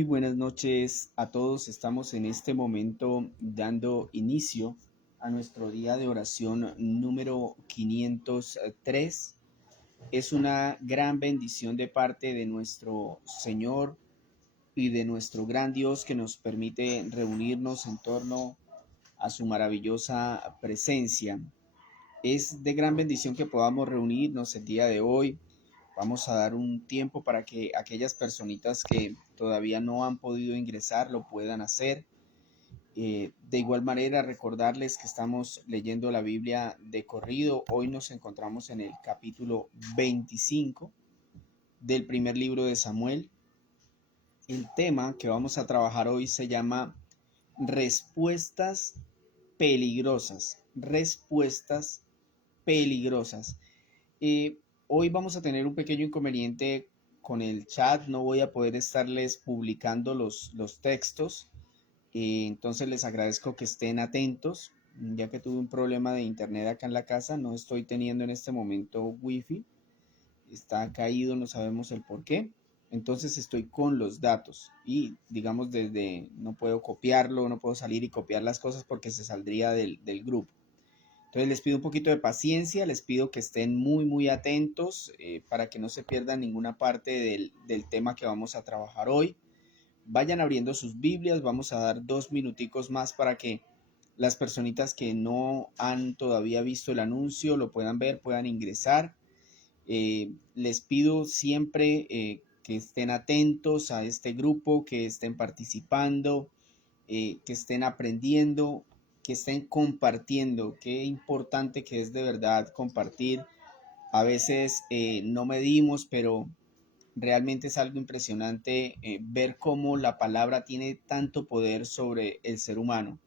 Muy buenas noches a todos. Estamos en este momento dando inicio a nuestro día de oración número 503. Es una gran bendición de parte de nuestro Señor y de nuestro gran Dios que nos permite reunirnos en torno a su maravillosa presencia. Es de gran bendición que podamos reunirnos el día de hoy. Vamos a dar un tiempo para que aquellas personitas que todavía no han podido ingresar lo puedan hacer. De igual manera, recordarles que estamos leyendo la Biblia de corrido. Hoy nos encontramos en el capítulo 25 del primer libro de Samuel. El tema que vamos a trabajar hoy se llama respuestas peligrosas. Respuestas peligrosas. Hoy vamos a tener un pequeño inconveniente con el chat. No voy a poder estarles publicando los textos. Entonces les agradezco que estén atentos, ya que tuve un problema de internet acá en la casa. No estoy teniendo en este momento wifi. Está caído, no sabemos el por qué. Entonces estoy con los datos y digamos no puedo copiarlo, no puedo salir y copiar las cosas porque se saldría del grupo. Entonces les pido un poquito de paciencia, les pido que estén muy atentos para que no se pierdan ninguna parte del tema que vamos a trabajar hoy. Vayan abriendo sus Biblias, vamos a dar 2 minuticos más para que las personitas que no han todavía visto el anuncio lo puedan ver, puedan ingresar. Les pido siempre que estén atentos a este grupo, que estén participando, que estén aprendiendo, que estén compartiendo. Qué importante que es de verdad compartir. A veces no medimos, pero realmente es algo impresionante ver cómo la palabra tiene tanto poder sobre el ser humano.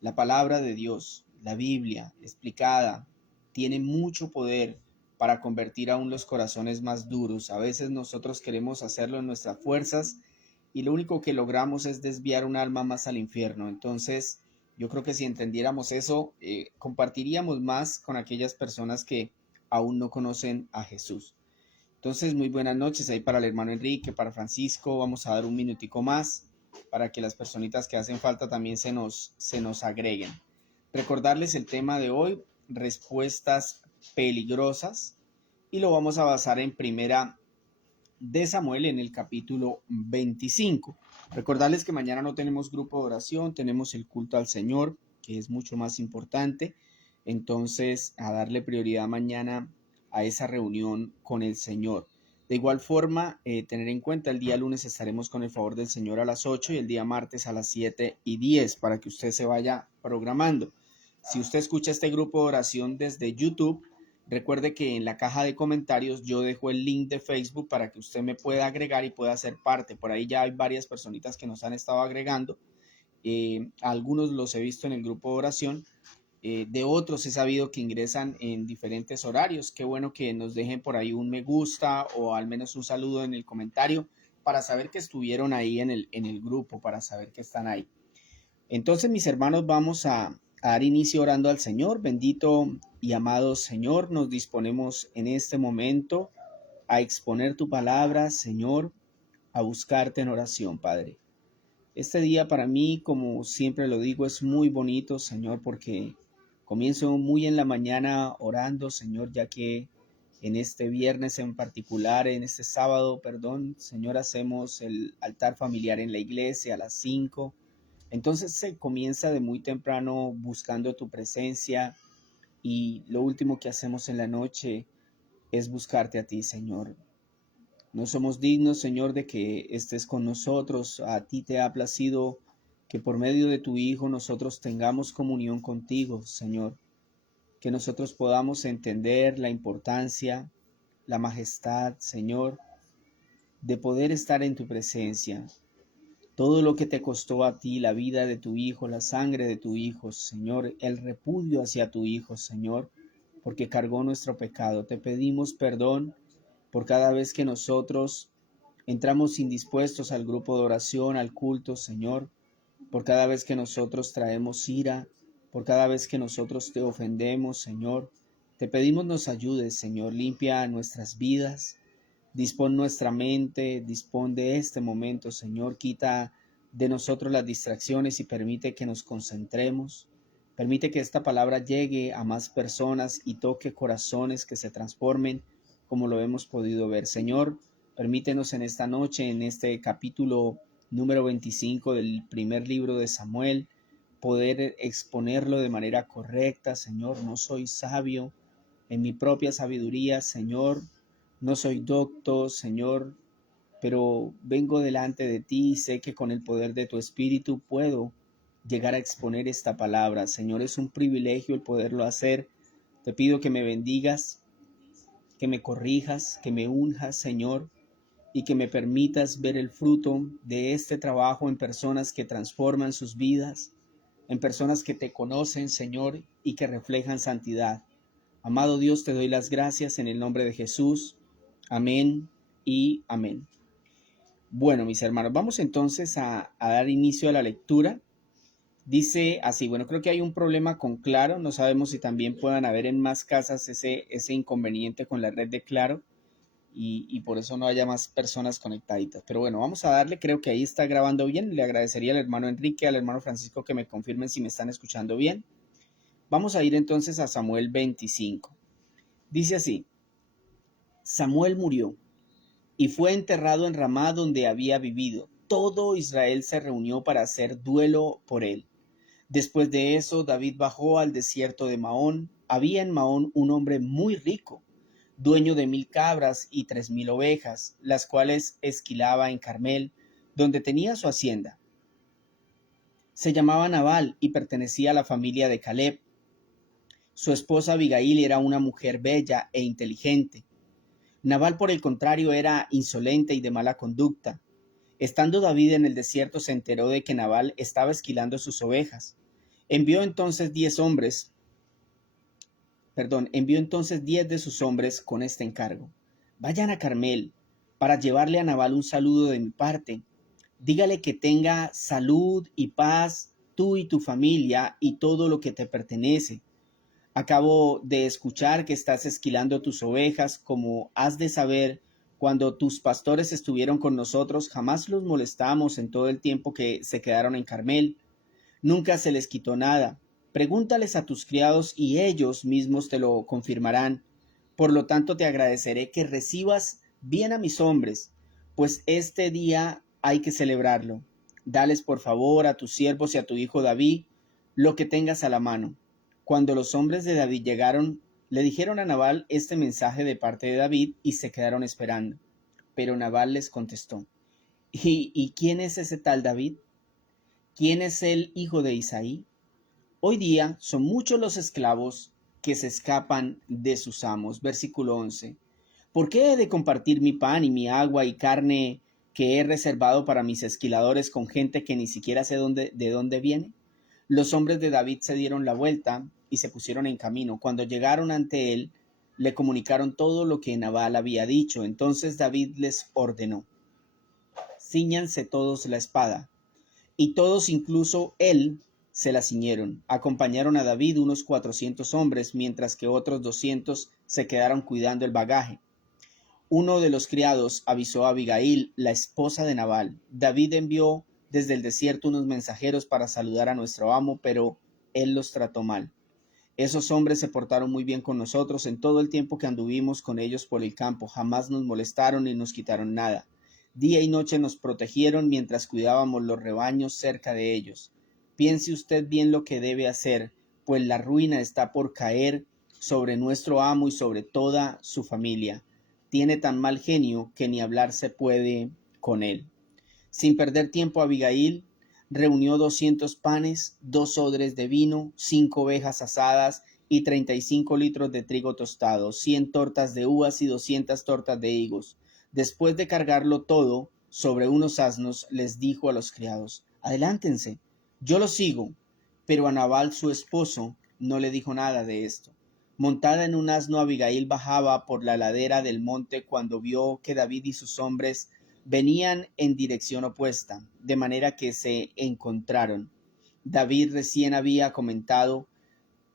La palabra de Dios, la Biblia explicada, tiene mucho poder para convertir aún los corazones más duros. A veces nosotros queremos hacerlo en nuestras fuerzas y lo único que logramos es desviar un alma más al infierno. Entonces, yo creo que si entendiéramos eso, compartiríamos más con aquellas personas que aún no conocen a Jesús. Entonces, muy buenas noches ahí para el hermano Enrique, para Francisco. Vamos a dar un minutico más para que las personitas que hacen falta también se nos agreguen. Recordarles el tema de hoy, respuestas peligrosas, y lo vamos a basar en primera de Samuel en el capítulo 25. Recordarles que mañana no tenemos grupo de oración, tenemos el culto al Señor, que es mucho más importante. Entonces, a darle prioridad mañana a esa reunión con el Señor. De igual forma, tener en cuenta el día lunes estaremos con el favor del Señor a las 8 y el día martes a las 7:10 para que usted se vaya programando. Si usted escucha este grupo de oración desde YouTube, recuerde que en la caja de comentarios yo dejo el link de Facebook para que usted me pueda agregar y pueda ser parte. Por ahí ya hay varias personitas que nos han estado agregando. Algunos los he visto en el grupo de oración. De otros he sabido que ingresan en diferentes horarios. Qué bueno que nos dejen por ahí un me gusta o al menos un saludo en el comentario para saber que estuvieron ahí en el grupo, para saber que están ahí. Entonces, mis hermanos, vamos a dar inicio orando al Señor. Bendito y amado Señor, nos disponemos en este momento a exponer tu palabra, Señor, a buscarte en oración, Padre. Este día para mí, como siempre lo digo, es muy bonito, Señor, porque comienzo muy en la mañana orando, Señor, ya que en este viernes en particular, en este sábado, perdón, Señor, hacemos el altar familiar en la iglesia a las 5. Entonces se comienza de muy temprano buscando tu presencia y lo último que hacemos en la noche es buscarte a ti, Señor. No somos dignos, Señor, de que estés con nosotros. A ti te ha placido que por medio de tu Hijo nosotros tengamos comunión contigo, Señor. Que nosotros podamos entender la importancia, la majestad, Señor, de poder estar en tu presencia. Todo lo que te costó a ti, la vida de tu Hijo, la sangre de tu Hijo, Señor, el repudio hacia tu Hijo, Señor, porque cargó nuestro pecado. Te pedimos perdón por cada vez que nosotros entramos indispuestos al grupo de oración, al culto, Señor, por cada vez que nosotros traemos ira, por cada vez que nosotros te ofendemos, Señor. Te pedimos nos ayudes, Señor, limpia nuestras vidas, Dispón nuestra mente, dispón de este momento, Señor. Quita de nosotros las distracciones y permite que nos concentremos. Permite que esta palabra llegue a más personas y toque corazones que se transformen como lo hemos podido ver. Señor, permítenos en esta noche, en este capítulo número 25 del primer libro de Samuel, poder exponerlo de manera correcta. Señor, no soy sabio en mi propia sabiduría, Señor, no soy docto, Señor, pero vengo delante de ti y sé que con el poder de tu Espíritu puedo llegar a exponer esta palabra. Señor, es un privilegio el poderlo hacer. Te pido que me bendigas, que me corrijas, que me unjas, Señor, y que me permitas ver el fruto de este trabajo en personas que transforman sus vidas, en personas que te conocen, Señor, y que reflejan santidad. Amado Dios, te doy las gracias en el nombre de Jesús. Amén y amén. Bueno, mis hermanos, vamos entonces a dar inicio a la lectura. Dice así, bueno, creo que hay un problema con Claro, no sabemos si también puedan haber en más casas ese inconveniente con la red de Claro y por eso no haya más personas conectaditas. Pero bueno, vamos a darle, creo que ahí está grabando bien. Le agradecería al hermano Enrique, al hermano Francisco que me confirmen si me están escuchando bien. Vamos a ir entonces a Samuel 25. Dice así, Samuel murió y fue enterrado en Ramá donde había vivido. Todo Israel se reunió para hacer duelo por él. Después de eso, David bajó al desierto de Maón. Había en Maón un hombre muy rico, dueño de 1000 cabras y 3000 ovejas, las cuales esquilaba en Carmel, donde tenía su hacienda. Se llamaba Nabal y pertenecía a la familia de Caleb. Su esposa Abigail era una mujer bella e inteligente. Nabal, por el contrario, era insolente y de mala conducta. Estando David en el desierto, se enteró de que Nabal estaba esquilando sus ovejas. Envió entonces 10 de sus hombres con este encargo. Vayan a Carmel para llevarle a Nabal un saludo de mi parte. Dígale que tenga salud y paz tú y tu familia y todo lo que te pertenece. Acabo de escuchar que estás esquilando tus ovejas, como has de saber, cuando tus pastores estuvieron con nosotros, jamás los molestamos en todo el tiempo que se quedaron en Carmel. Nunca se les quitó nada. Pregúntales a tus criados y ellos mismos te lo confirmarán. Por lo tanto, te agradeceré que recibas bien a mis hombres, pues este día hay que celebrarlo. Dales por favor a tus siervos y a tu hijo David lo que tengas a la mano. Cuando los hombres de David llegaron, le dijeron a Nabal este mensaje de parte de David y se quedaron esperando. Pero Nabal les contestó, ¿Y quién es ese tal David? ¿Quién es el hijo de Isaí? Hoy día son muchos los esclavos que se escapan de sus amos. Versículo 11. ¿Por qué he de compartir mi pan y mi agua y carne que he reservado para mis esquiladores con gente que ni siquiera sé de dónde viene? Los hombres de David se dieron la vuelta y se pusieron en camino. Cuando llegaron ante él, le comunicaron todo lo que Nabal había dicho. Entonces David les ordenó, cíñanse todos la espada. Y todos, incluso él, se la ciñeron. Acompañaron a David unos 400 hombres, mientras que otros 200 se quedaron cuidando el bagaje. Uno de los criados avisó a Abigail, la esposa de Nabal. David envió desde el desierto unos mensajeros para saludar a nuestro amo, pero él los trató mal. Esos hombres se portaron muy bien con nosotros en todo el tiempo que anduvimos con ellos por el campo. Jamás nos molestaron ni nos quitaron nada. Día y noche nos protegieron mientras cuidábamos los rebaños cerca de ellos. Piense usted bien lo que debe hacer, pues la ruina está por caer sobre nuestro amo y sobre toda su familia. Tiene tan mal genio que ni hablar se puede con él. Sin perder tiempo, Abigail reunió 200 panes, 2 odres de vino, 5 ovejas asadas y 35 litros de trigo tostado, 100 tortas de uvas y 200 tortas de higos. Después de cargarlo todo sobre unos asnos, les dijo a los criados, adelántense, yo los sigo. Pero a Nabal, su esposo, no le dijo nada de esto. Montada en un asno, Abigail bajaba por la ladera del monte cuando vio que David y sus hombres venían en dirección opuesta, de manera que se encontraron. David recién había comentado,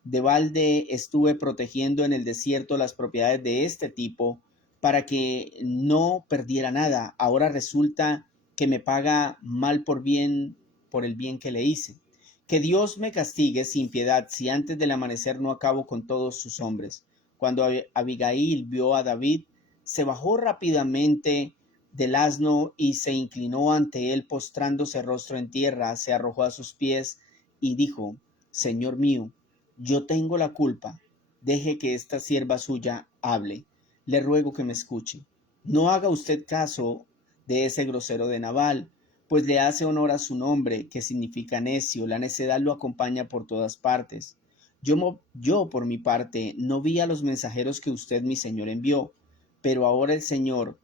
de balde estuve protegiendo en el desierto las propiedades de este tipo, para que no perdiera nada. Ahora resulta que me paga mal por bien, por el bien que le hice. Que Dios me castigue sin piedad si antes del amanecer no acabo con todos sus hombres. Cuando Abigail vio a David, se bajó rápidamente del asno y se inclinó ante él, postrándose rostro en tierra, se arrojó a sus pies y dijo: Señor mío, yo tengo la culpa, deje que esta sierva suya hable. Le ruego que me escuche. No haga usted caso de ese grosero de Nabal, pues le hace honor a su nombre, que significa necio. La necedad lo acompaña por todas partes. Yo, por mi parte, no vi a los mensajeros que usted, mi señor, envió, pero ahora el Señor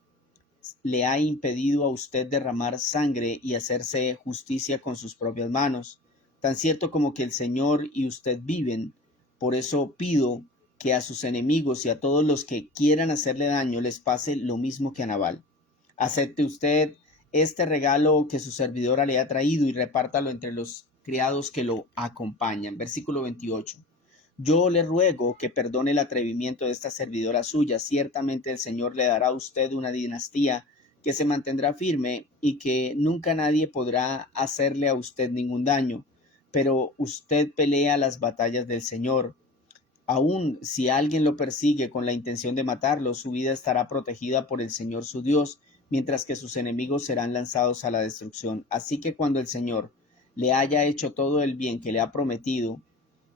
le ha impedido a usted derramar sangre y hacerse justicia con sus propias manos. Tan cierto como que el Señor y usted viven, por eso pido que a sus enemigos y a todos los que quieran hacerle daño les pase lo mismo que a Nabal. Acepte usted este regalo que su servidora le ha traído y repártalo entre los criados que lo acompañan. Versículo 28. Yo le ruego que perdone el atrevimiento de esta servidora suya. Ciertamente el Señor le dará a usted una dinastía que se mantendrá firme y que nunca nadie podrá hacerle a usted ningún daño. Pero usted pelea las batallas del Señor. Aun si alguien lo persigue con la intención de matarlo, su vida estará protegida por el Señor su Dios, mientras que sus enemigos serán lanzados a la destrucción. Así que cuando el Señor le haya hecho todo el bien que le ha prometido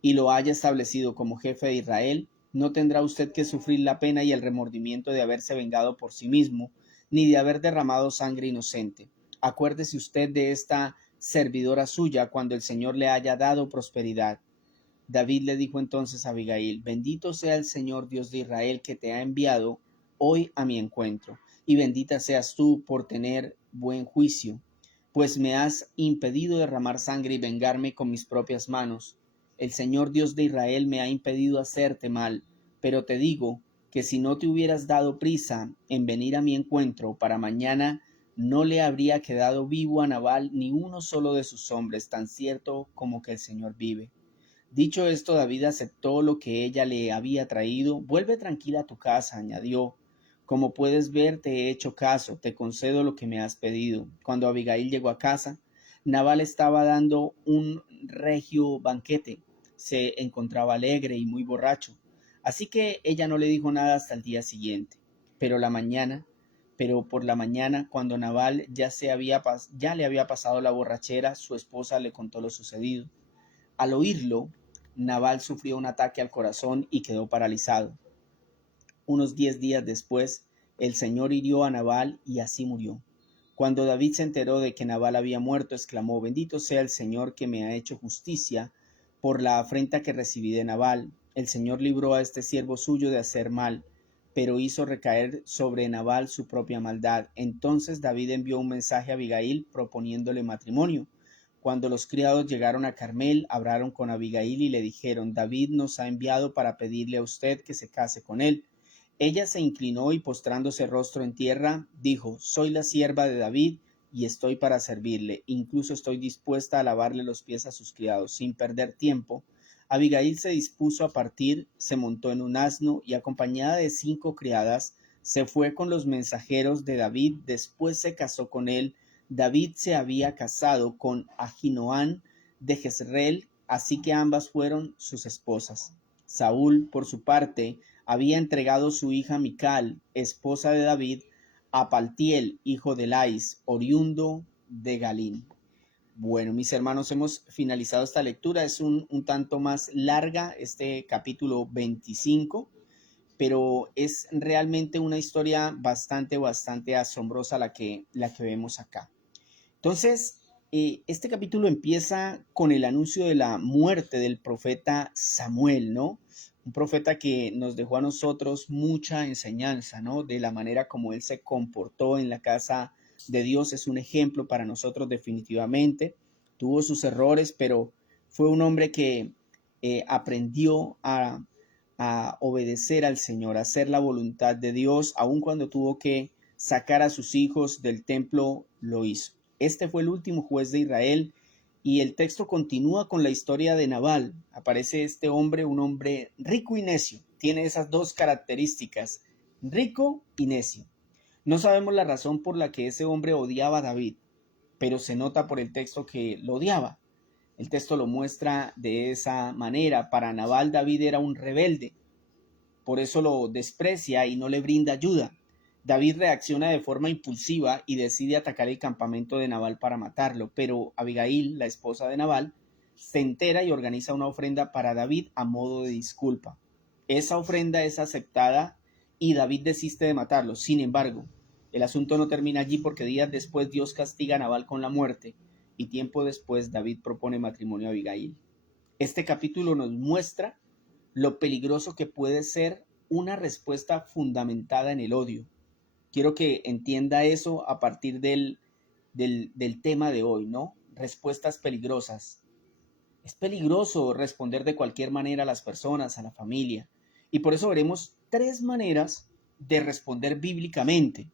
y lo haya establecido como jefe de Israel, no tendrá usted que sufrir la pena y el remordimiento de haberse vengado por sí mismo, ni de haber derramado sangre inocente. Acuérdese usted de esta servidora suya cuando el Señor le haya dado prosperidad. David le dijo entonces a Abigail: Bendito sea el Señor Dios de Israel, que te ha enviado hoy a mi encuentro, y bendita seas tú por tener buen juicio, pues me has impedido derramar sangre y vengarme con mis propias manos. El Señor Dios de Israel me ha impedido hacerte mal, pero te digo que si no te hubieras dado prisa en venir a mi encuentro para mañana, no le habría quedado vivo a Nabal ni uno solo de sus hombres, tan cierto como que el Señor vive. Dicho esto, David aceptó lo que ella le había traído. Vuelve tranquila a tu casa, añadió. Como puedes ver, te he hecho caso, te concedo lo que me has pedido. Cuando Abigail llegó a casa, Nabal estaba dando un regio banquete. Se encontraba alegre y muy borracho. Así que ella no le dijo nada hasta el día siguiente. Pero por la mañana, cuando Nabal ya le había pasado la borrachera, su esposa le contó lo sucedido. Al oírlo, Nabal sufrió un ataque al corazón y quedó paralizado. Unos 10 días después, el Señor hirió a Nabal y así murió. Cuando David se enteró de que Nabal había muerto, exclamó: Bendito sea el Señor que me ha hecho justicia por la afrenta que recibí de Nabal. El Señor libró a este siervo suyo de hacer mal, pero hizo recaer sobre Nabal su propia maldad. Entonces David envió un mensaje a Abigail proponiéndole matrimonio. Cuando los criados llegaron a Carmel, hablaron con Abigail y le dijeron: David nos ha enviado para pedirle a usted que se case con él. Ella se inclinó y postrándose rostro en tierra, dijo: Soy la sierva de David y estoy para servirle. Incluso estoy dispuesta a lavarle los pies a sus criados. Sin perder tiempo, Abigail se dispuso a partir, se montó en un asno y acompañada de 5 criadas, se fue con los mensajeros de David. Después se casó con él. David se había casado con Ahinoam de Jezreel, así que ambas fueron sus esposas. Saúl, por su parte, había entregado su hija Mical, esposa de David, a Paltiel, hijo de Lais, oriundo de Galín. Bueno, mis hermanos, hemos finalizado esta lectura. Es un tanto más larga, este capítulo 25, pero es realmente una historia bastante asombrosa la que vemos acá. Entonces, este capítulo empieza con el anuncio de la muerte del profeta Samuel, ¿no? Un profeta que nos dejó a nosotros mucha enseñanza, ¿no? De la manera como él se comportó en la casa de Dios. Es un ejemplo para nosotros definitivamente. Tuvo sus errores, pero fue un hombre que aprendió a obedecer al Señor, a hacer la voluntad de Dios, aun cuando tuvo que sacar a sus hijos del templo, lo hizo. Este fue el último juez de Israel y el texto continúa con la historia de Nabal. Aparece este hombre, un hombre rico y necio. Tiene esas dos características, rico y necio. No sabemos la razón por la que ese hombre odiaba a David, pero se nota por el texto que lo odiaba. El texto lo muestra de esa manera. Para Nabal, David era un rebelde, por eso lo desprecia y no le brinda ayuda. David reacciona de forma impulsiva y decide atacar el campamento de Nabal para matarlo, pero Abigail, la esposa de Nabal, se entera y organiza una ofrenda para David a modo de disculpa. Esa ofrenda es aceptada y David desiste de matarlo. Sin embargo, el asunto no termina allí porque días después Dios castiga a Nabal con la muerte y tiempo después David propone matrimonio a Abigail. Este capítulo nos muestra lo peligroso que puede ser una respuesta fundamentada en el odio. Quiero que entienda eso a partir del tema de hoy, ¿no? Respuestas peligrosas. Es peligroso responder de cualquier manera a las personas, a la familia. Y por eso veremos 3 maneras de responder bíblicamente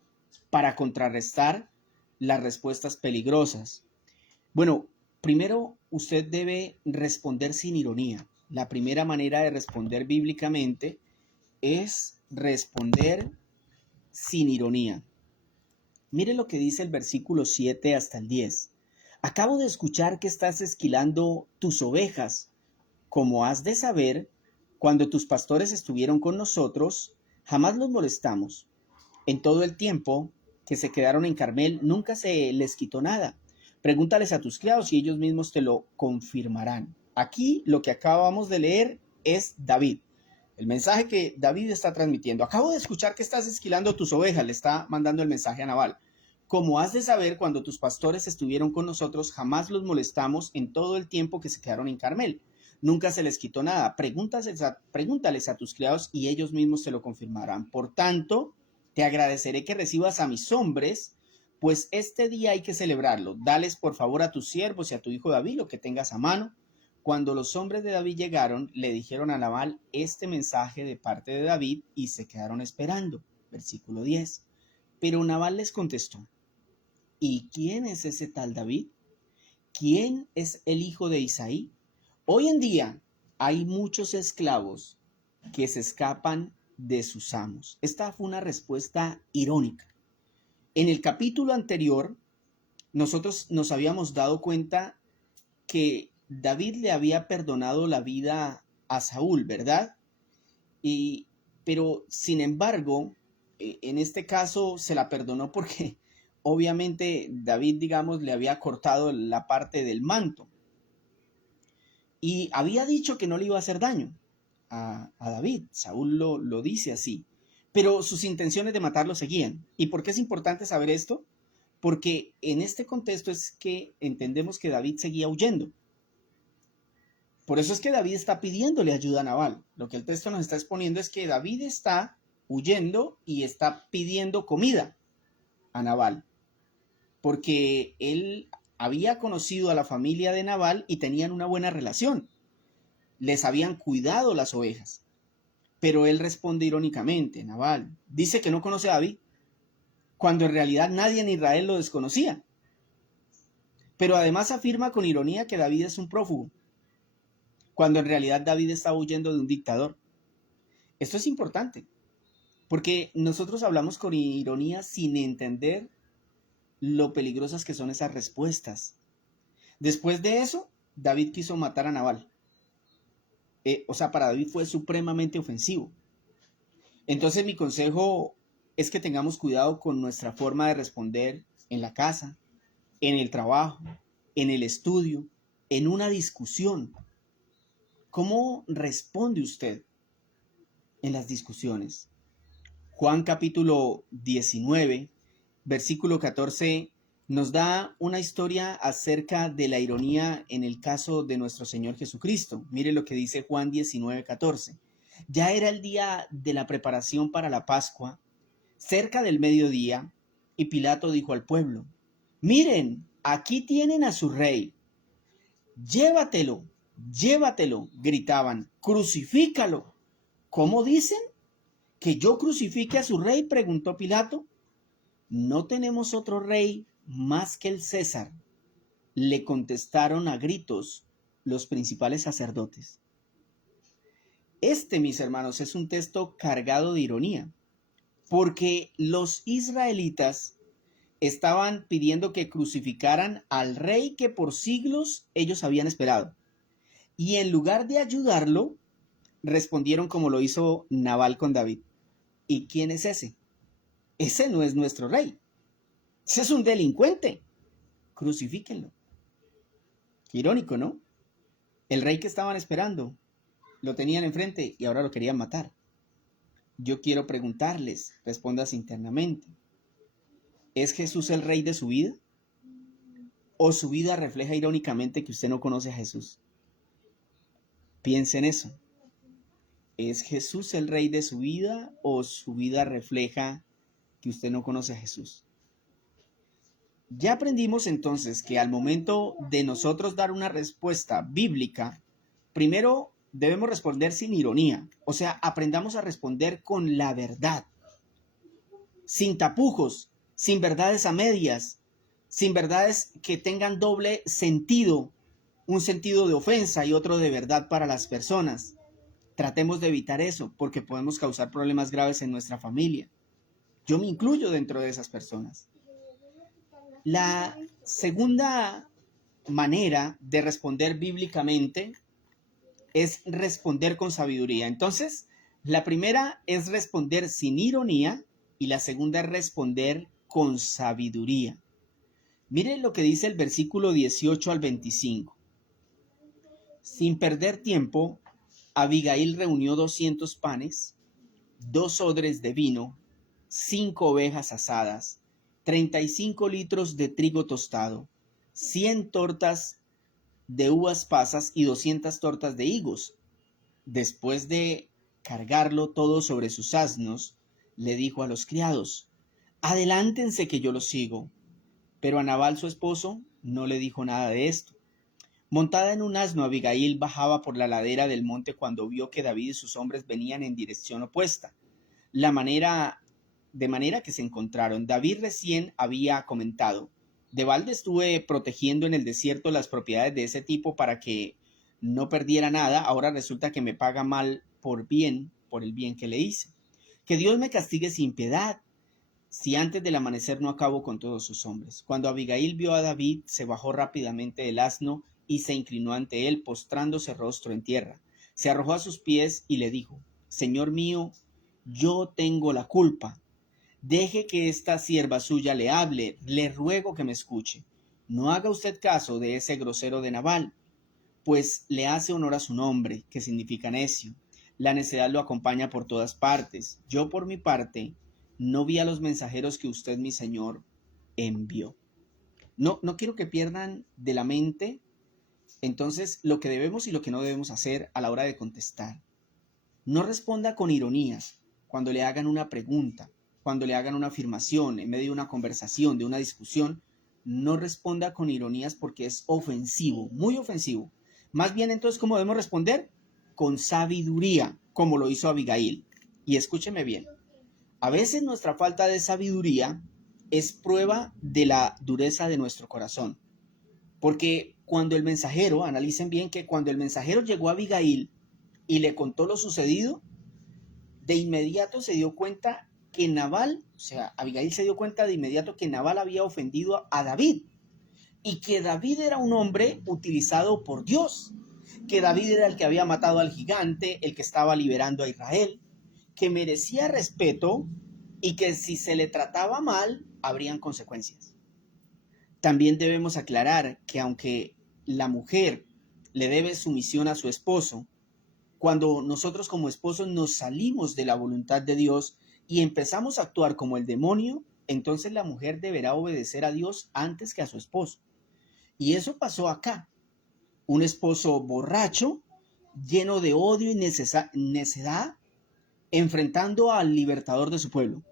para contrarrestar las respuestas peligrosas. Bueno, primero usted debe responder sin ironía. La primera manera de responder bíblicamente es responder sin ironía. Mire lo que dice el versículo 7 hasta el 10. Acabo de escuchar que estás esquilando tus ovejas. Como has de saber, cuando tus pastores estuvieron con nosotros, jamás los molestamos. En todo el tiempo que se quedaron en Carmel, nunca se les quitó nada. Pregúntales a tus criados y ellos mismos te lo confirmarán. Aquí lo que acabamos de leer es David. El mensaje que David está transmitiendo. Acabo de escuchar que estás esquilando tus ovejas, le está mandando el mensaje a Nabal. Como has de saber, cuando tus pastores estuvieron con nosotros, jamás los molestamos en todo el tiempo que se quedaron en Carmel. Nunca se les quitó nada. Pregúntales a tus criados y ellos mismos te lo confirmarán. Por tanto, te agradeceré que recibas a mis hombres, pues este día hay que celebrarlo. Dales por favor a tus siervos y a tu hijo David lo que tengas a mano. Cuando los hombres de David llegaron, le dijeron a Nabal este mensaje de parte de David y se quedaron esperando. Versículo 10. Pero Nabal les contestó: ¿y quién es ese tal David? ¿Quién es el hijo de Isaí? Hoy en día hay muchos esclavos que se escapan de sus amos. Esta fue una respuesta irónica. En el capítulo anterior, nosotros nos habíamos dado cuenta que David le había perdonado la vida a Saúl, ¿verdad? Pero sin embargo, en este caso se la perdonó porque obviamente David, digamos, le había cortado la parte del manto y había dicho que no le iba a hacer daño a David. Saúl lo dice así, pero sus intenciones de matarlo seguían. ¿Y por qué es importante saber esto? Porque en este contexto es que entendemos que David seguía huyendo. Por eso es que David está pidiéndole ayuda a Nabal. Lo que el texto nos está exponiendo es que David está huyendo y está pidiendo comida a Nabal, porque él había conocido a la familia de Nabal y tenían una buena relación. Les habían cuidado las ovejas. Pero él responde irónicamente: Nabal dice que no conoce a David, cuando en realidad nadie en Israel lo desconocía. Pero además afirma con ironía que David es un prófugo, cuando en realidad David estaba huyendo de un dictador. Esto es importante, porque nosotros hablamos con ironía sin entender lo peligrosas que son esas respuestas. Después de eso, David quiso matar a Nabal. Para David fue supremamente ofensivo. Entonces mi consejo es que tengamos cuidado con nuestra forma de responder en la casa, en el trabajo, en el estudio, en una discusión. ¿Cómo responde usted en las discusiones? Juan capítulo 19, versículo 14, nos da una historia acerca de la ironía en el caso de nuestro Señor Jesucristo. Mire lo que dice Juan 19, 14. Ya era el día de la preparación para la Pascua, cerca del mediodía, y Pilato dijo al pueblo: miren, aquí tienen a su rey. Llévatelo, llévatelo, gritaban. Crucifícalo. ¿Cómo dicen? ¿Que yo crucifique a su rey?, preguntó Pilato. No tenemos otro rey más que el César, le contestaron a gritos los principales sacerdotes. Este, mis hermanos, es un texto cargado de ironía. porque los israelitas estaban pidiendo que crucificaran al rey que por siglos ellos habían esperado. Y en lugar de ayudarlo, respondieron como lo hizo Nabal con David. ¿Y quién es ese? Ese no es nuestro rey. Ese es un delincuente. Crucifíquenlo. Qué irónico, ¿no? El rey que estaban esperando lo tenían enfrente y ahora lo querían matar. Yo quiero preguntarles, respondas internamente, ¿es Jesús el rey de su vida? ¿O su vida refleja irónicamente que usted no conoce a Jesús? Piense en eso. ¿Es Jesús el rey de su vida o su vida refleja que usted no conoce a Jesús? Ya aprendimos entonces que al momento de nosotros dar una respuesta bíblica, primero debemos responder sin ironía, o sea, aprendamos a responder con la verdad, sin tapujos, sin verdades a medias, sin verdades que tengan doble sentido, un sentido de ofensa y otro de verdad para las personas. Tratemos de evitar eso porque podemos causar problemas graves en nuestra familia. Yo me incluyo dentro de esas personas. La segunda manera de responder bíblicamente es responder con sabiduría. Entonces, la primera es responder sin ironía y la segunda es responder con sabiduría. Miren lo que dice el versículo 18 al 25. Sin perder tiempo, Abigail reunió 200 panes, 2 odres de vino, 5 ovejas asadas, 35 litros de trigo tostado, 100 tortas de uvas pasas y 200 tortas de higos. Después de cargarlo todo sobre sus asnos, le dijo a los criados, adelántense que yo los sigo. Pero a Nabal su esposo no le dijo nada de esto. Montada en un asno, Abigail bajaba por la ladera del monte cuando vio que David y sus hombres venían en dirección opuesta. De manera que se encontraron. David recién había comentado, de balde estuve protegiendo en el desierto las propiedades de ese tipo para que no perdiera nada, ahora resulta que me paga mal por el bien que le hice. Que Dios me castigue sin piedad, si antes del amanecer no acabo con todos sus hombres. Cuando Abigail vio a David, se bajó rápidamente del asno y se inclinó ante él, postrándose rostro en tierra. Se arrojó a sus pies y le dijo, Señor mío, yo tengo la culpa. Deje que esta sierva suya le hable, le ruego que me escuche. No haga usted caso de ese grosero de Nabal, pues le hace honor a su nombre, que significa necio. La necedad lo acompaña por todas partes. Yo, por mi parte, no vi a los mensajeros que usted, mi señor, envió. No quiero que pierdan de la mente entonces lo que debemos y lo que no debemos hacer a la hora de contestar. No responda con ironías cuando le hagan una pregunta, cuando le hagan una afirmación en medio de una conversación, de una discusión. No responda con ironías porque es ofensivo, muy ofensivo. Más bien entonces, ¿cómo debemos responder? Con sabiduría, como lo hizo Abigail. Y escúcheme bien, a veces nuestra falta de sabiduría es prueba de la dureza de nuestro corazón. Porque cuando el mensajero, analicen bien que cuando el mensajero llegó a Abigail y le contó lo sucedido, de inmediato se dio cuenta que Nabal, o sea, Abigail se dio cuenta de inmediato que Nabal había ofendido a David y que David era un hombre utilizado por Dios, que David era el que había matado al gigante, el que estaba liberando a Israel, que merecía respeto y que si se le trataba mal, habrían consecuencias. También debemos aclarar que aunque la mujer le debe sumisión a su esposo, cuando nosotros como esposos nos salimos de la voluntad de Dios y empezamos a actuar como el demonio, entonces la mujer deberá obedecer a Dios antes que a su esposo. Y eso pasó acá. Un esposo borracho, lleno de odio y necedad, enfrentando al libertador de su pueblo.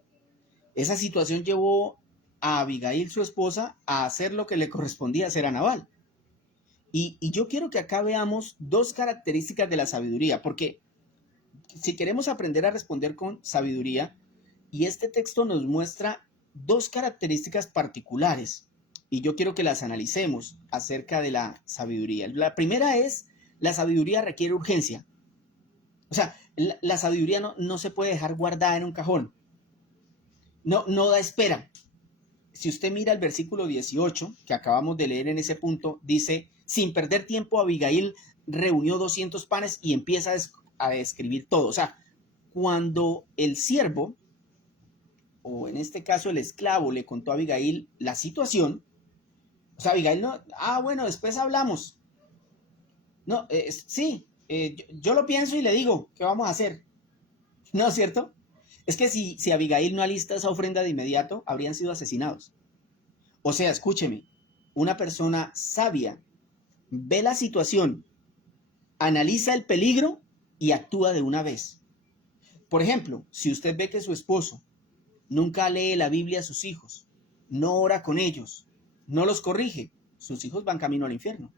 Esa situación llevó a Abigail, su esposa, a hacer lo que le correspondía hacer a Nabal. Y yo quiero que acá veamos dos características de la sabiduría, porque si queremos aprender a responder con sabiduría, y este texto nos muestra dos características particulares, y yo quiero que las analicemos acerca de la sabiduría. La primera es, la sabiduría requiere urgencia. O sea, la sabiduría no se puede dejar guardada en un cajón. no da espera. Si usted mira el versículo 18 que acabamos de leer en ese punto, dice, sin perder tiempo, Abigail reunió 200 panes y empieza a describir todo. O sea, cuando el siervo, o en este caso el esclavo, le contó a Abigail la situación, o sea, Abigail no, bueno, después hablamos. No, sí, yo lo pienso y le digo, ¿qué vamos a hacer? ¿No es cierto? Es que si Abigail no alista esa ofrenda de inmediato, habrían sido asesinados. O sea, escúcheme, una persona sabia ve la situación, analiza el peligro y actúa de una vez. Por ejemplo, si usted ve que su esposo nunca lee la Biblia a sus hijos, no ora con ellos, no los corrige, sus hijos van camino al infierno.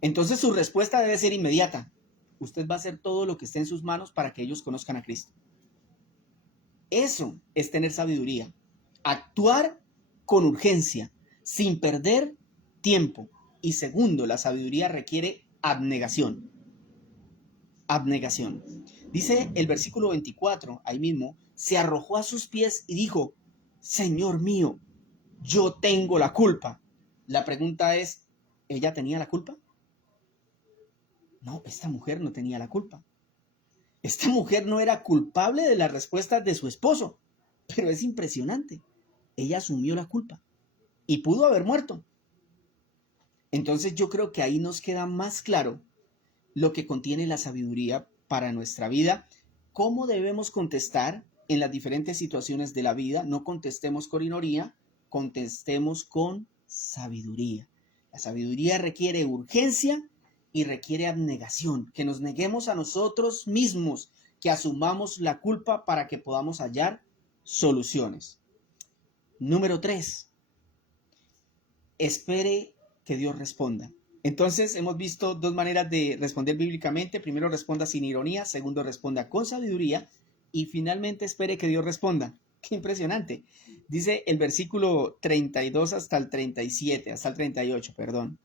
Entonces su respuesta debe ser inmediata. Usted va a hacer todo lo que esté en sus manos para que ellos conozcan a Cristo. Eso es tener sabiduría. Actuar con urgencia, sin perder tiempo. Y segundo, la sabiduría requiere abnegación. Abnegación. Dice el versículo 24, ahí mismo, se arrojó a sus pies y dijo, Señor mío, yo tengo la culpa. La pregunta es, ¿ella tenía la culpa? No, esta mujer no tenía la culpa. Esta mujer no era culpable de las respuestas de su esposo, pero es impresionante. Ella asumió la culpa y pudo haber muerto. Entonces yo creo que ahí nos queda más claro lo que contiene la sabiduría para nuestra vida, cómo debemos contestar en las diferentes situaciones de la vida. No contestemos con ironía, contestemos con sabiduría. La sabiduría requiere urgencia y requiere abnegación, que nos neguemos a nosotros mismos, que asumamos la culpa para que podamos hallar soluciones. Número 3, espere que Dios responda. Entonces hemos visto dos maneras de responder bíblicamente. Primero, responda sin ironía. Segundo, responda con sabiduría. Y finalmente, espere que Dios responda. Qué impresionante. Dice el versículo 32 hasta el 37, hasta el 38, perdón.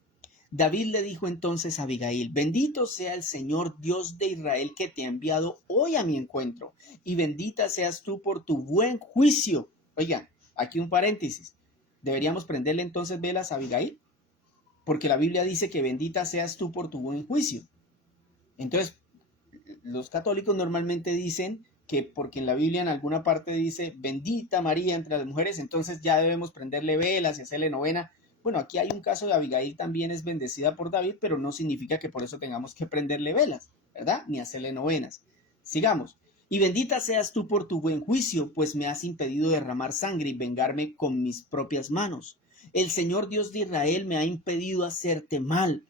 David le dijo entonces a Abigail, bendito sea el Señor Dios de Israel que te ha enviado hoy a mi encuentro, y bendita seas tú por tu buen juicio. Oiga, aquí un paréntesis. ¿Deberíamos prenderle entonces velas a Abigail? Porque la Biblia dice que bendita seas tú por tu buen juicio. Entonces, los católicos normalmente dicen que porque en la Biblia en alguna parte dice bendita María entre las mujeres, entonces ya debemos prenderle velas y hacerle novena. Bueno, aquí hay un caso de Abigail, también es bendecida por David, pero no significa que por eso tengamos que prenderle velas, ¿verdad? Ni hacerle novenas. Sigamos. Y bendita seas tú por tu buen juicio, pues me has impedido derramar sangre y vengarme con mis propias manos. El Señor Dios de Israel me ha impedido hacerte mal,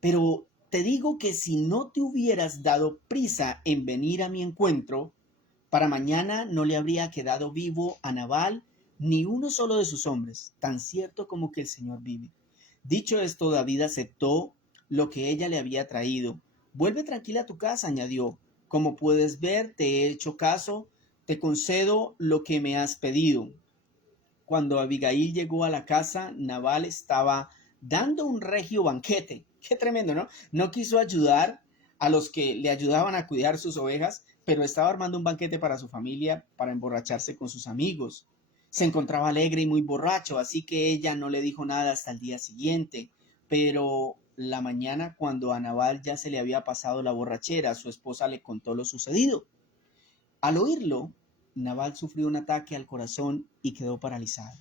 pero te digo que si no te hubieras dado prisa en venir a mi encuentro, para mañana no le habría quedado vivo a Nabal ni uno solo de sus hombres, tan cierto como que el Señor vive. Dicho esto, David aceptó lo que ella le había traído. Vuelve tranquila a tu casa, añadió. Como puedes ver, te he hecho caso, te concedo lo que me has pedido. Cuando Abigail llegó a la casa, Nabal estaba dando un regio banquete. Qué tremendo, ¿no? No quiso ayudar a los que le ayudaban a cuidar sus ovejas, pero estaba armando un banquete para su familia, para emborracharse con sus amigos. Se encontraba alegre y muy borracho, así que ella no le dijo nada hasta el día siguiente. Pero la mañana, cuando a Nabal ya se le había pasado la borrachera, su esposa le contó lo sucedido. Al oírlo, Nabal sufrió un ataque al corazón y quedó paralizado.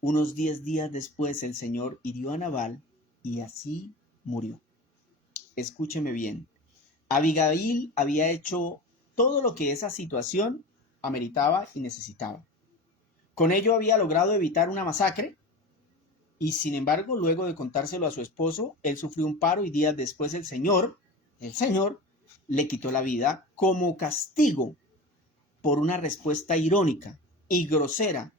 Unos 10 días después el Señor hirió a Nabal y así murió. Escúcheme bien. Abigail había hecho todo lo que esa situación ameritaba y necesitaba. Con ello había logrado evitar una masacre y sin embargo, luego de contárselo a su esposo, él sufrió un paro y días después el Señor le quitó la vida como castigo por una respuesta irónica y grosera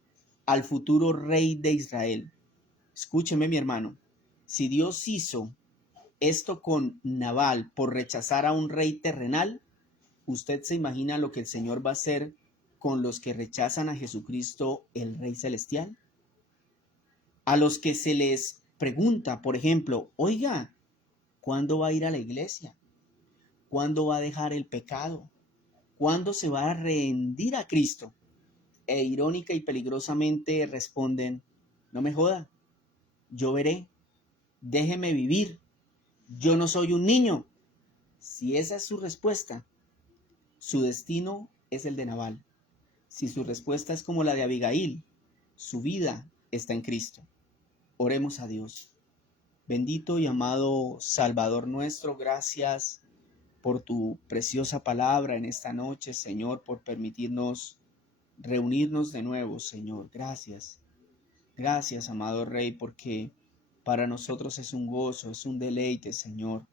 al futuro rey de Israel. Escúcheme, mi hermano, si Dios hizo esto con Nabal por rechazar a un rey terrenal, ¿usted se imagina lo que el Señor va a hacer con los que rechazan a Jesucristo, el Rey Celestial? A los que se les pregunta, por ejemplo, oiga, ¿cuándo va a ir a la iglesia? ¿Cuándo va a dejar el pecado? ¿Cuándo se va a rendir a Cristo? e irónica y peligrosamente responden: no me joda, yo veré, déjeme vivir, yo no soy un niño. Si esa es su respuesta, su destino es el de Nabal. Si su respuesta es como la de Abigail, su vida está en Cristo. Oremos a Dios. Bendito y amado Salvador nuestro, gracias por tu preciosa palabra en esta noche, Señor, por permitirnos reunirnos de nuevo, Señor. Gracias. Gracias, amado Rey, porque para nosotros es un gozo, es un deleite, Señor.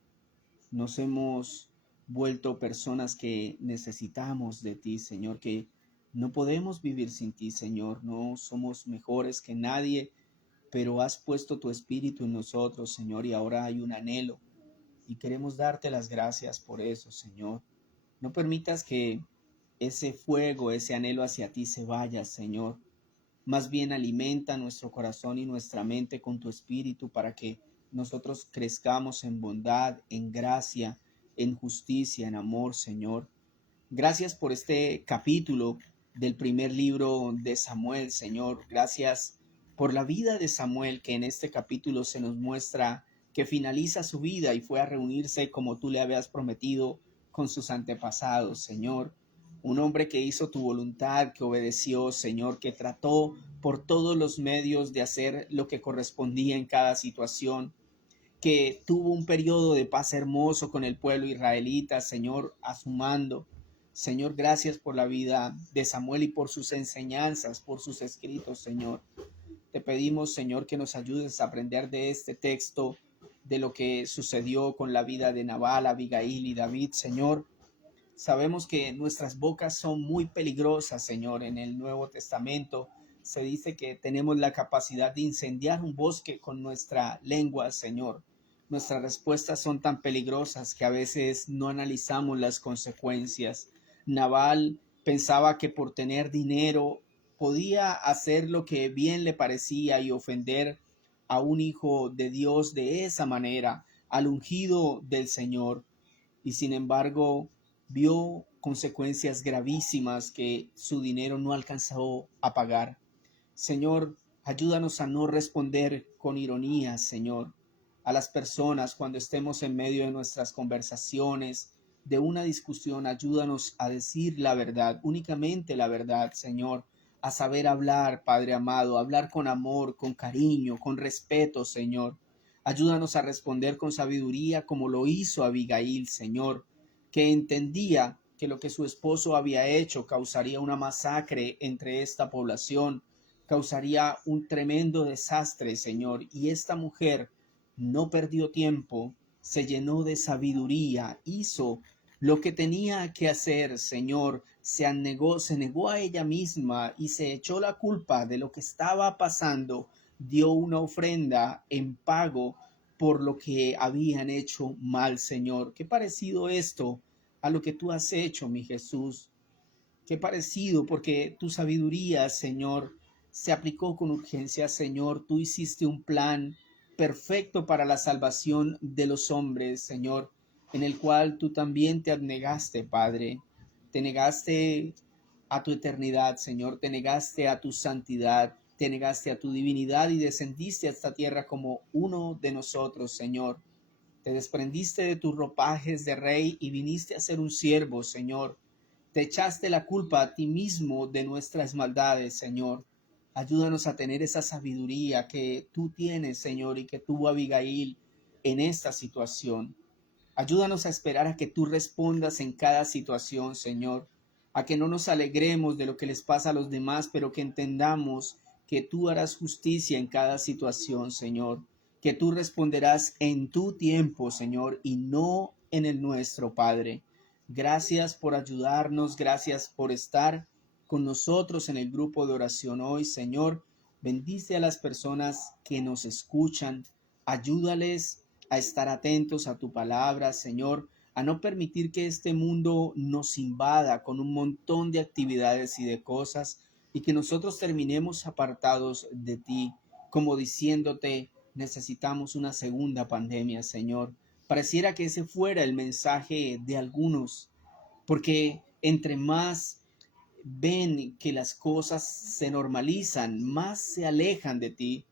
Nos hemos vuelto personas que necesitamos de ti, Señor, que no podemos vivir sin ti, Señor. No somos mejores que nadie, pero has puesto tu espíritu en nosotros, Señor, y ahora hay un anhelo y queremos darte las gracias por eso, Señor. No permitas que ese fuego, ese anhelo hacia ti se vaya, Señor. Más bien alimenta nuestro corazón y nuestra mente con tu espíritu para que nosotros crezcamos en bondad, en gracia, en justicia, en amor, Señor. Gracias por este capítulo del primer libro de Samuel, Señor. Gracias por la vida de Samuel, que en este capítulo se nos muestra que finaliza su vida y fue a reunirse como tú le habías prometido con sus antepasados, Señor. Un hombre que hizo tu voluntad, que obedeció, Señor, que trató por todos los medios de hacer lo que correspondía en cada situación, que tuvo un periodo de paz hermoso con el pueblo israelita, Señor, a su mando. Señor, gracias por la vida de Samuel y por sus enseñanzas, por sus escritos, Señor. Te pedimos, Señor, que nos ayudes a aprender de este texto, de lo que sucedió con la vida de Nabal, Abigail y David, Señor. Sabemos que nuestras bocas son muy peligrosas, Señor. En el Nuevo Testamento se dice que tenemos la capacidad de incendiar un bosque con nuestra lengua, Señor. Nuestras respuestas son tan peligrosas que a veces no analizamos las consecuencias. Nabal pensaba que por tener dinero podía hacer lo que bien le parecía y ofender a un hijo de Dios de esa manera, al ungido del Señor. Y sin embargo, vio consecuencias gravísimas que su dinero no alcanzó a pagar. Señor, ayúdanos a no responder con ironía, Señor, a las personas cuando estemos en medio de nuestras conversaciones, de una discusión. Ayúdanos a decir la verdad, únicamente la verdad, Señor, a saber hablar, Padre amado, hablar con amor, con cariño, con respeto, Señor. Ayúdanos a responder con sabiduría como lo hizo Abigail, Señor, que entendía que lo que su esposo había hecho causaría una masacre entre esta población, causaría un tremendo desastre, Señor. Y esta mujer no perdió tiempo, se llenó de sabiduría, hizo lo que tenía que hacer, Señor. Se negó a ella misma y se echó la culpa de lo que estaba pasando. Dio una ofrenda en pago por lo que habían hecho mal, Señor. Qué parecido esto a lo que tú has hecho, mi Jesús. Qué parecido, porque tu sabiduría, Señor, se aplicó con urgencia, Señor. Tú hiciste un plan perfecto para la salvación de los hombres, Señor, en el cual tú también te abnegaste, Padre. Te negaste a tu eternidad, Señor. Te negaste a tu santidad. Te negaste a tu divinidad y descendiste a esta tierra como uno de nosotros, Señor. Te desprendiste de tus ropajes de rey y viniste a ser un siervo, Señor. Te echaste la culpa a ti mismo de nuestras maldades, Señor. Ayúdanos a tener esa sabiduría que tú tienes, Señor, y que tuvo Abigail en esta situación. Ayúdanos a esperar a que tú respondas en cada situación, Señor. A que no nos alegremos de lo que les pasa a los demás, pero que entendamos que tú harás justicia en cada situación, Señor. Que tú responderás en tu tiempo, Señor, y no en el nuestro, Padre. Gracias por ayudarnos, gracias por estar con nosotros en el grupo de oración hoy, Señor. Bendice a las personas que nos escuchan, ayúdales a estar atentos a tu palabra, Señor, a no permitir que este mundo nos invada con un montón de actividades y de cosas y que nosotros terminemos apartados de ti, como diciéndote, necesitamos una segunda pandemia, Señor. Pareciera que ese fuera el mensaje de algunos, porque entre más ven que las cosas se normalizan, más se alejan de ti.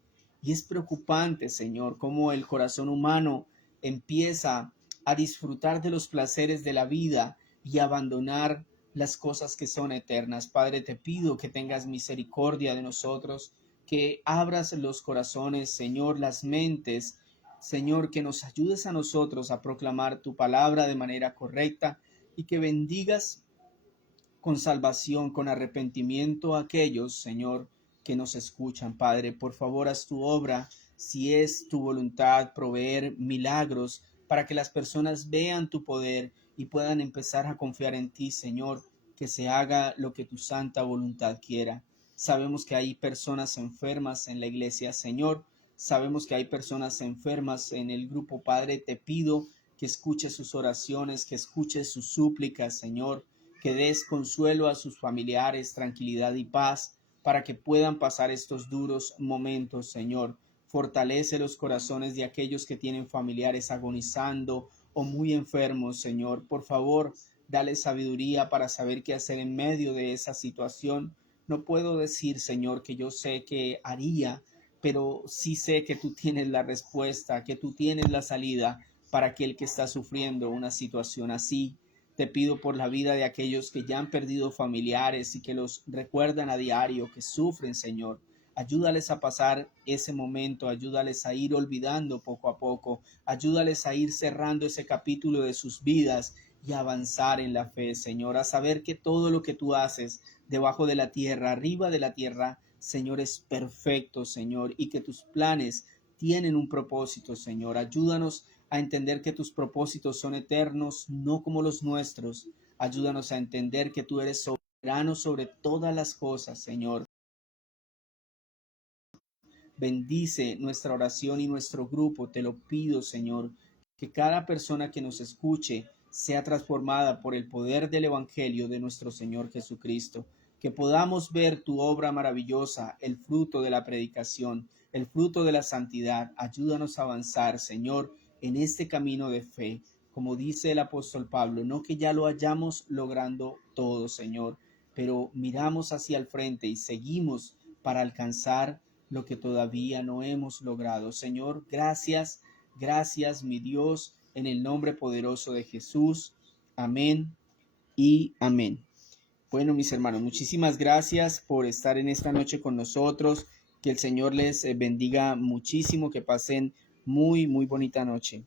Y es preocupante, Señor, cómo el corazón humano empieza a disfrutar de los placeres de la vida y abandonar las cosas que son eternas. Padre, te pido que tengas misericordia de nosotros, que abras los corazones, Señor, las mentes, Señor, que nos ayudes a nosotros a proclamar tu palabra de manera correcta y que bendigas con salvación, con arrepentimiento a aquellos, Señor, que nos escuchan. Padre, por favor, haz tu obra, si es tu voluntad, proveer milagros para que las personas vean tu poder y puedan empezar a confiar en ti, Señor, que se haga lo que tu santa voluntad quiera. Sabemos que hay personas enfermas en la iglesia, Señor. Sabemos que hay personas enfermas en el grupo, Padre. Te pido que escuches sus oraciones, que escuches sus súplicas, Señor, que des consuelo a sus familiares, tranquilidad y paz para que puedan pasar estos duros momentos, Señor. Fortalece los corazones de aquellos que tienen familiares agonizando o muy enfermos, Señor. Por favor, dale sabiduría para saber qué hacer en medio de esa situación. No puedo decir, Señor, que yo sé qué haría, pero sí sé que tú tienes la respuesta, que tú tienes la salida para aquel que está sufriendo una situación así. Te pido por la vida de aquellos que ya han perdido familiares y que los recuerdan a diario, que sufren, Señor. Ayúdales a pasar ese momento, ayúdales a ir olvidando poco a poco, ayúdales a ir cerrando ese capítulo de sus vidas y a avanzar en la fe, Señor, a saber que todo lo que tú haces debajo de la tierra, arriba de la tierra, Señor, es perfecto, Señor, y que tus planes tienen un propósito, Señor. Ayúdanos a entender que tus propósitos son eternos, no como los nuestros. Ayúdanos a entender que tú eres soberano sobre todas las cosas, Señor. Bendice nuestra oración y nuestro grupo, te lo pido, Señor, que cada persona que nos escuche sea transformada por el poder del Evangelio de nuestro Señor Jesucristo, que podamos ver tu obra maravillosa, el fruto de la predicación, el fruto de la santidad. Ayúdanos a avanzar, Señor, en este camino de fe, como dice el apóstol Pablo, no que ya lo hayamos logrando todo, Señor, pero miramos hacia el frente y seguimos para alcanzar lo que todavía no hemos logrado. Señor, gracias, gracias, mi Dios, en el nombre poderoso de Jesús. Amén y amén. Bueno, mis hermanos, muchísimas gracias por estar en esta noche con nosotros. Que el Señor les bendiga muchísimo, que pasen muy bonita noche.